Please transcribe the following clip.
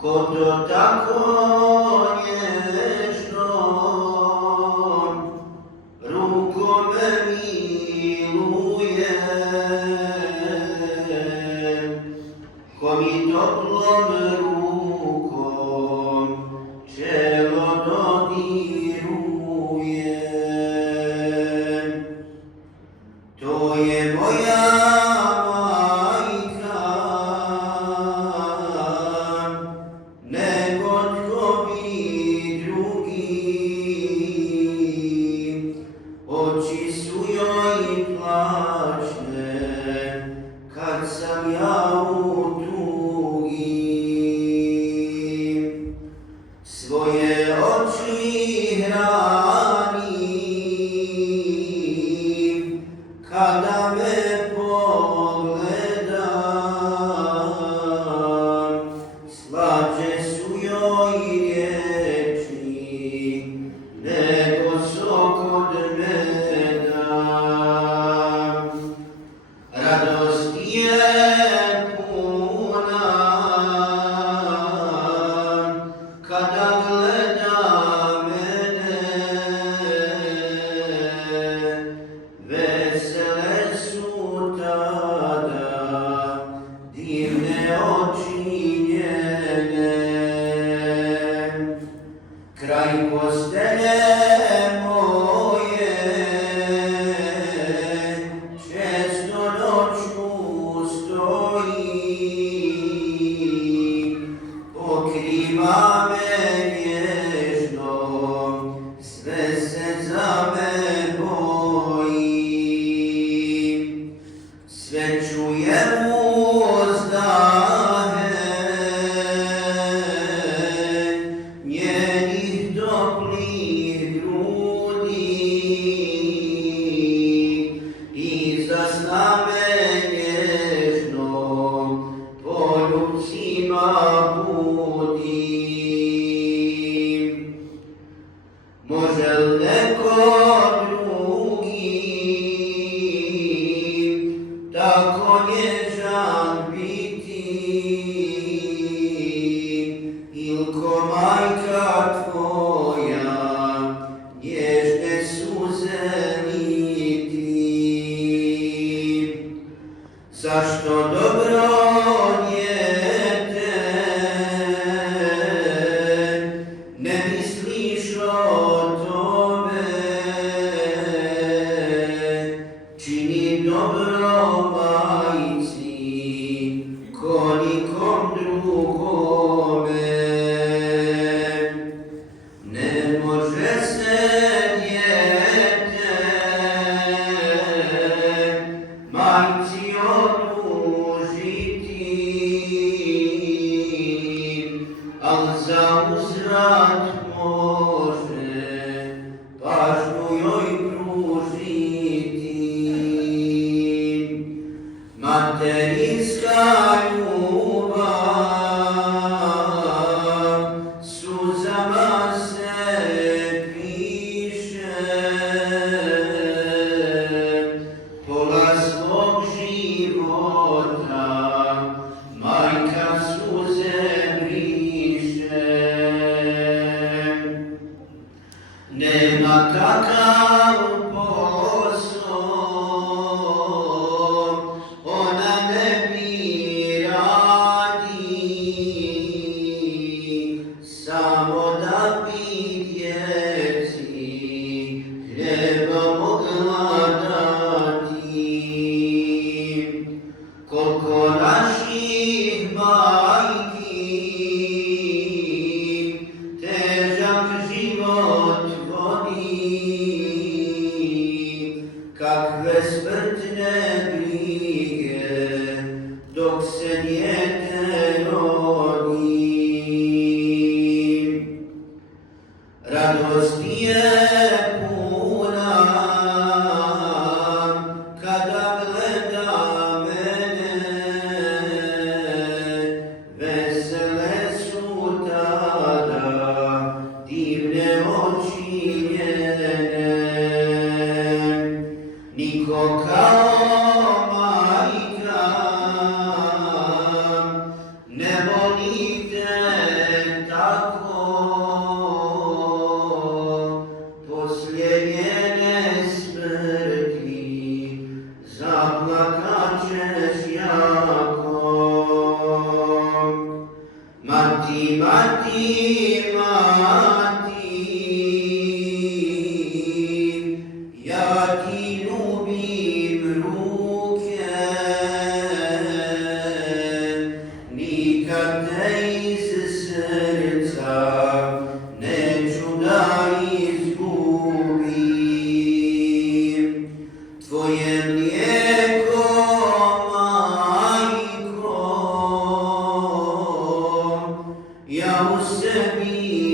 ko to tako nježno rukom me miluje, ko mi toplom rukom čelo dodiruje. To je moja majka, nego tko bi drugi, oči su joj plačne, kad sam ja u tugi. Svoje oči hranim, kada me pogledam, slađe su joj riječi, nego sok od meda. Radosti je puna, kada gleda mene, vesele su tada divne oči njene. Kraj postelje moje često noću stoji, pokriva me nježno, sve se za me boji. Sve čujem uzdahe njenih toplih grudi i zasna me nježno poljubcima budi. Može li neko drugi tako nježan biti, il ko majka tvoja nježne suze liti? Zašto dobro dijete ne misliš o tome, čini dobro majci ko nikom drugome. Ne može se dijete majci odužiti, al za uzvrat može pažnju joj pružiti. Materinska ljubav suzama se piše, pola svog života majka suze briše. Mati, mati, mati, ja ti ljubim ruke, nikad te iz srca neću da izgubim. Tvoje mlijeko, majko, ja u sebi